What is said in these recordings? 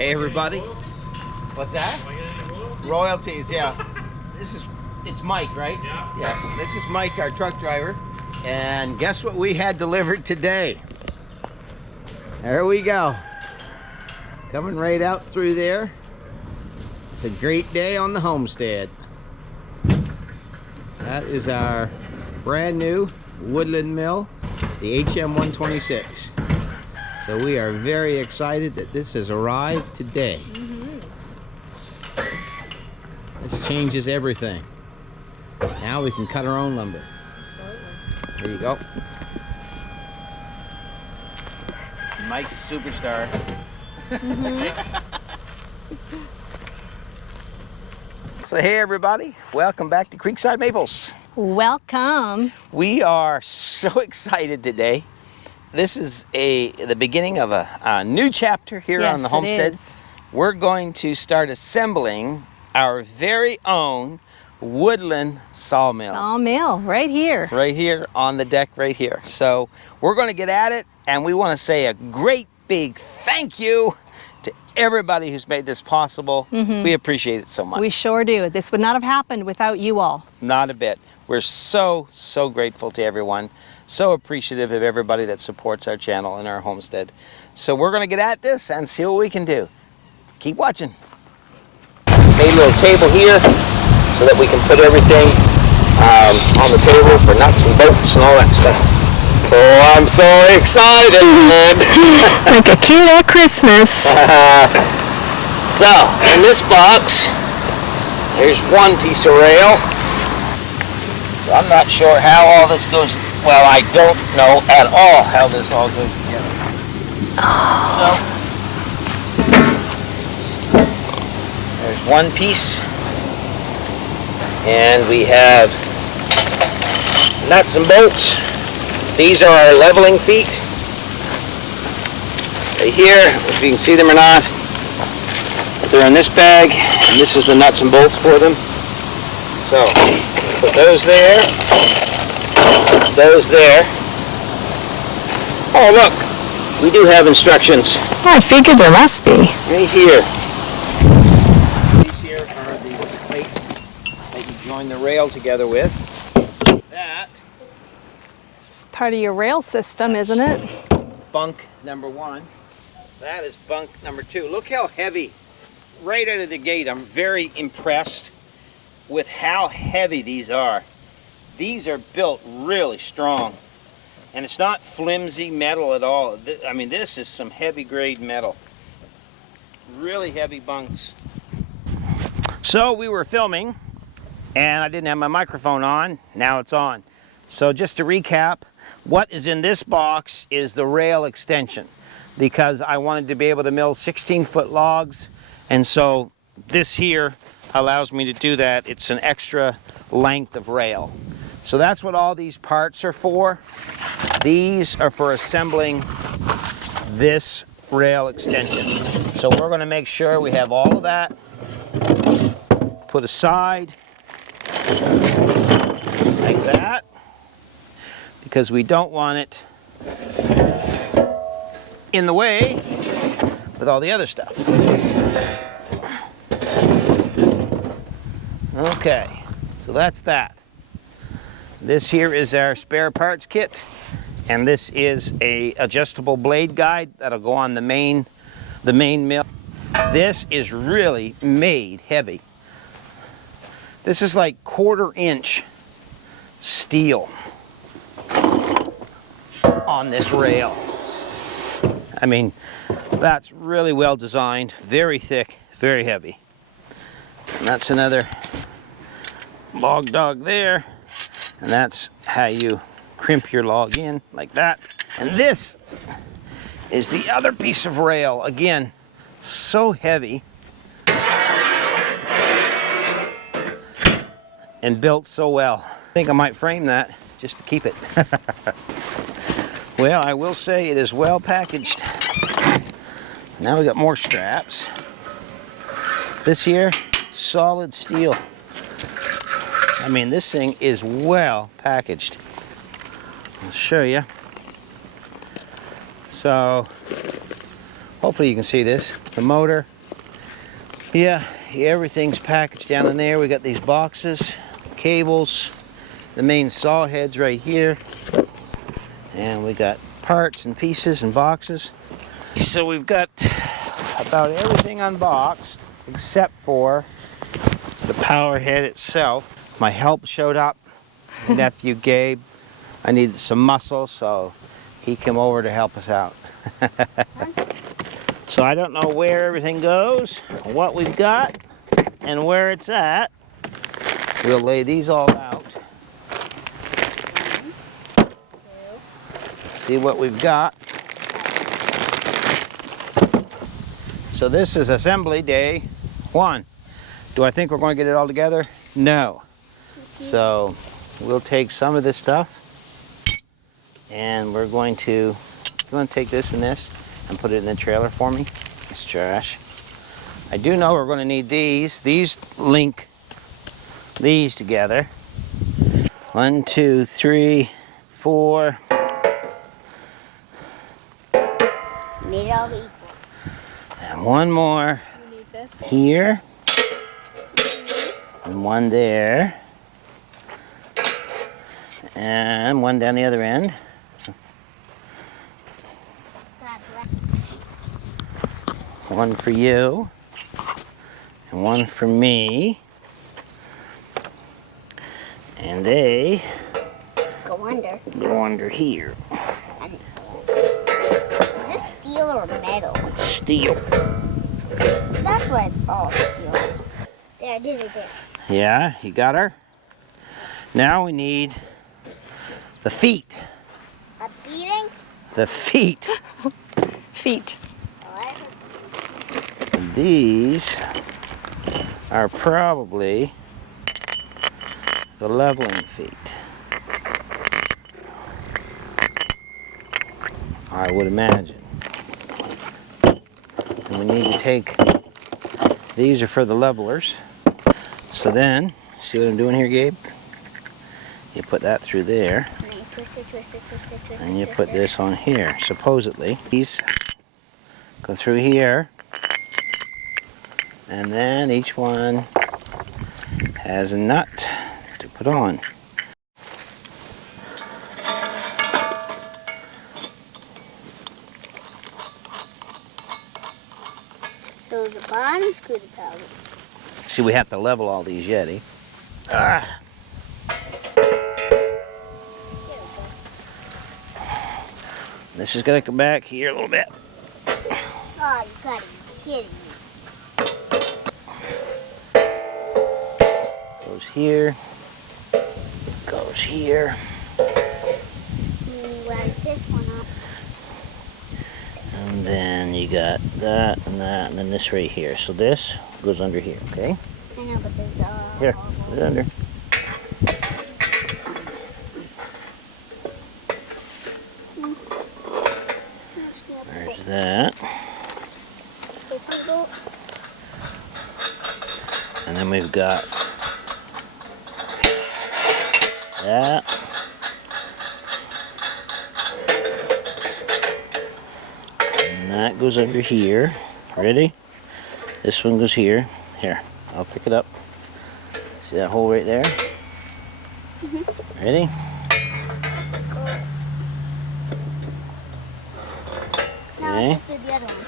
Hey everybody. What's that? Royalties, yeah. It's Mike, right? Yeah. Yeah. This is Mike, our truck driver. And guess what we had delivered today? There we go. Coming right out through there. It's a great day on the Homestead. That is our brand new Woodland Mill, the HM126. So we are very excited that this has arrived today. This changes everything. Now we can cut our own lumber. There you go. Mike's a superstar. So hey everybody, welcome back to Creekside Maples. Welcome. We are so excited today. This is the beginning of a new chapter here on the Homestead. We're going to start assembling our very own Woodland sawmill. Sawmill, right here. Right here on the deck right here. So we're going to get at it, and we want to say a great big thank you to everybody who's made this possible. We appreciate it so much. We sure do. This would not have happened without you all. Not a bit. We're so grateful to everyone. So appreciative of everybody that supports our channel and our homestead. So we're going to get at this and see what we can do. Keep watching. Made a little table here so that we can put everything on the table for nuts and bolts and all that stuff. Oh, I'm so excited! Like a kid at Christmas. So, in this box, there's one piece of rail. So I'm not sure how all this goes. Well, I don't know at all how this all goes together. So, there's one piece. And we have nuts and bolts. These are our leveling feet. Right here, if you can see them or not. They're in this bag, and this is the nuts and bolts for them. So, put those there. Those there. Oh look, we do have instructions. I figured there must be. Right here. These here are the plates that you join the rail together with. That It's part of your rail system, isn't it? bunk number 1. That is bunk number 2. Look how heavy. Right out of the gate, I'm very impressed with how heavy these are. These are built really strong, and it's not flimsy metal at all. I mean, this is some heavy grade metal. Really heavy bunks. So we were filming, and I didn't have my microphone on. Now it's on. So just to recap, what is in this box is the rail extension, because I wanted to be able to mill 16-foot logs, and so this here allows me to do that. It's an extra length of rail. So that's what all these parts are for. These are for assembling this rail extension. So we're going to make sure we have all of that put aside like that, because we don't want it in the way with all the other stuff. Okay, so that's that. This here is our spare parts kit, and this is a adjustable blade guide that'll go on the main mill. This is really made heavy. This is like 1/4 inch steel on this rail. I mean, that's really well designed, very thick, very heavy. And that's another log dog there. And that's how you crimp your log in, like that. And this is the other piece of rail. Again, so heavy. And built so well. I think I might frame that just to keep it. Well, I will say it is well packaged. Now we got more straps. This here, solid steel. I mean, this thing is well packaged. I'll show you. So Hopefully you can see this. The motor. Yeah, everything's packaged down in there. We got these boxes, cables, the main saw heads right here. And we got parts and pieces and boxes. So we've got about everything unboxed except for the power head itself. My help showed up, nephew Gabe. I needed some muscle, so he came over to help us out. So I don't know where everything goes, what we've got, and where it's at. We'll lay these all out. See what we've got. So this is assembly day 1. Do I think we're going to get it all together? No. So we'll take some of this stuff and we're going to take this and this and put it in the trailer for me. It's trash. I do know we're going to need these. These link these together. 1, 2, 3, 4. Made it all equal. And one more here. And one there. And one down the other end. One for you. And one for me. And they go under here. Is this steel or metal? Steel. That's why it's all steel. There, I did it there. Yeah, you got her? Now we need the feet. A beating? The feet. Feet. What? These are probably the leveling feet. I would imagine. And we need to take, these are for the levelers. So then, see what I'm doing here, Gabe? You put that through there. And you put this on here, supposedly. These go through here. And then each one has a nut to put on. So the bottom screw the power. See, we have to level all these Yeti. Ah. This is gonna come back here a little bit. Oh, you gotta be kidding me. Goes here. Goes here. Where's this one up? And then you got that, and then this right here. So this goes under here, okay? I know, but there's Here, put it under. There's that. And then we've got that. And that goes under here. Ready? This one goes here. Here, I'll pick it up. See that hole right there? Ready? Now Okay. let's do the other one.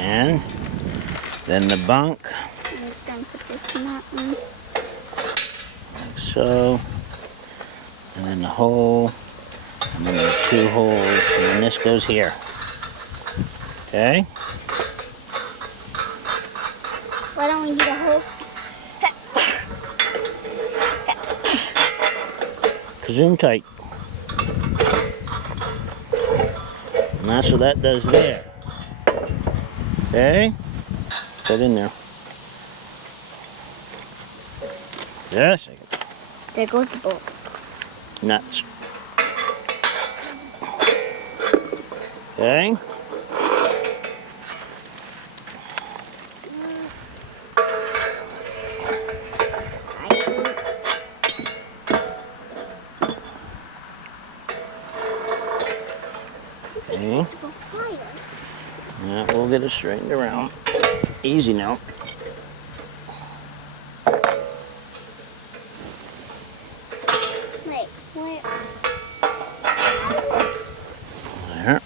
And then the bunk, I'm just gonna put this in that one. like so. And then the hole, and then the 2 holes, and then this goes here. Okay? Why don't we need a hole? Zoom tight. And that's what that does there. Okay? Put it in there. Yes. There goes the bolt. Nuts. Okay? get it straightened around. Easy now. Wait, where? There.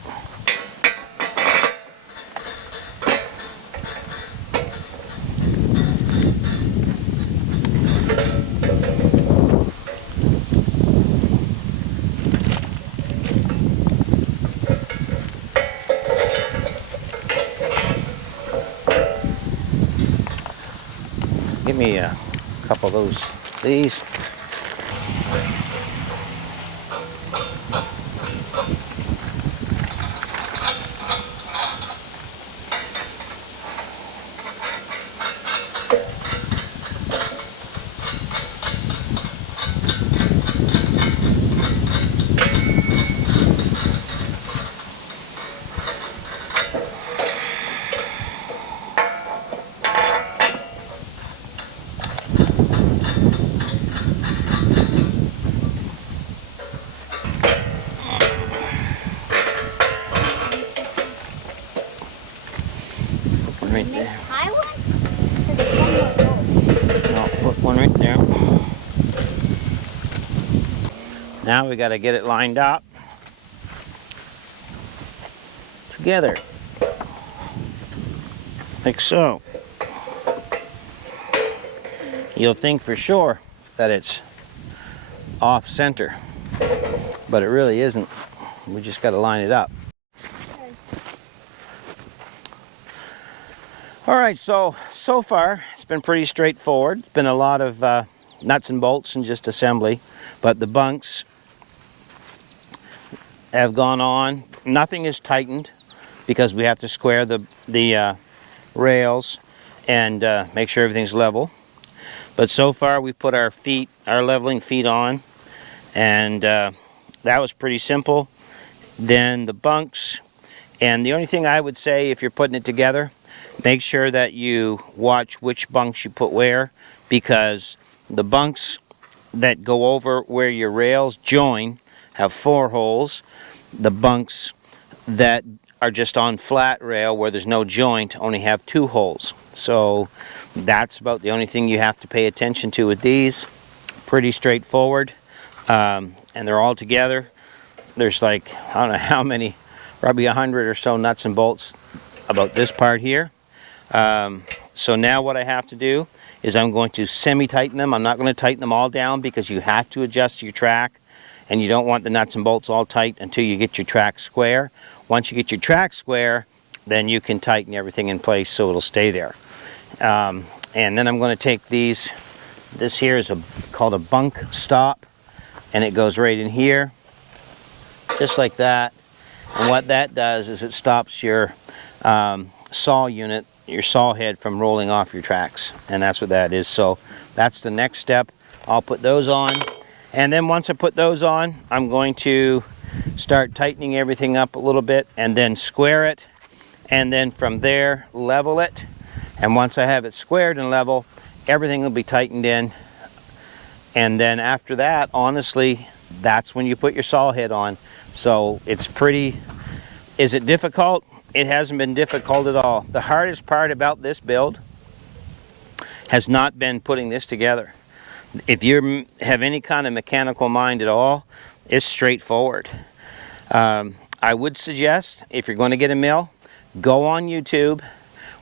Give me a couple of those, please. Right there. High one? There's one more. No, put one right there. Now we got to get it lined up together, like so. You'll think for sure that it's off center, but it really isn't. We just got to line it up. All right, so far it's been pretty straightforward. It's been a lot of nuts and bolts and just assembly, but the bunks have gone on. Nothing is tightened because we have to square the rails and make sure everything's level. But so far we've put our leveling feet on, and that was pretty simple. Then the bunks, and the only thing I would say if you're putting it together, make sure that you watch which bunks you put where, because the bunks that go over where your rails join have 4 holes. The bunks that are just on flat rail where there's no joint only have 2 holes. So that's about the only thing you have to pay attention to with these. Pretty straightforward, and they're all together. There's like, I don't know how many, probably 100 or so nuts and bolts about this part here. So now what I have to do is I'm going to semi-tighten them. I'm not going to tighten them all down because you have to adjust your track, and you don't want the nuts and bolts all tight until you get your track square. Once you get your track square, then you can tighten everything in place so it'll stay there. And then I'm going to take these. This here is called a bunk stop, and it goes right in here, just like that. And what that does is it stops your saw unit, your saw head, from rolling off your tracks, and that's what that is. So that's the next step. I'll put those on, and then once I put those on, I'm going to start tightening everything up a little bit and then square it, and then from there level it. And once I have it squared and level, everything will be tightened in, and then after that, honestly, that's when you put your saw head on. So it's pretty. Is it difficult? It hasn't been difficult at all. The hardest part about this build has not been putting this together. If you have any kind of mechanical mind at all, it's straightforward. I would suggest, if you're going to get a mill, go on YouTube,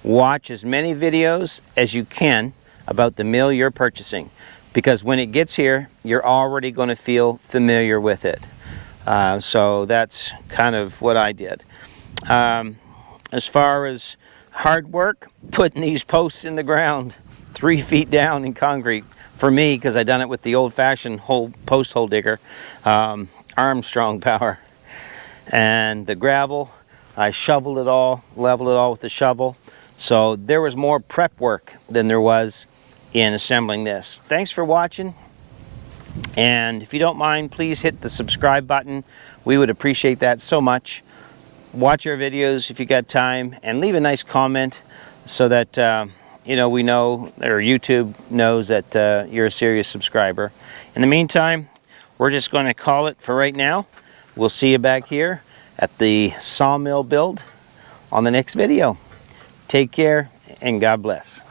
watch as many videos as you can about the mill you're purchasing, because when it gets here, you're already going to feel familiar with it. So that's kind of what I did. As far as hard work, putting these posts in the ground 3 feet down in concrete, for me, because I done it with the old-fashioned post hole digger, Armstrong power. And the gravel, I shoveled it all, leveled it all with the shovel. So there was more prep work than there was in assembling this. Thanks for watching, and if you don't mind, please hit the subscribe button. We would appreciate that so much. Watch our videos if you got time, and leave a nice comment so that you know, we know, or YouTube knows that you're a serious subscriber. In the meantime, we're just going to call it for right now. We'll see you back here at the sawmill build on the next video. Take care and God bless.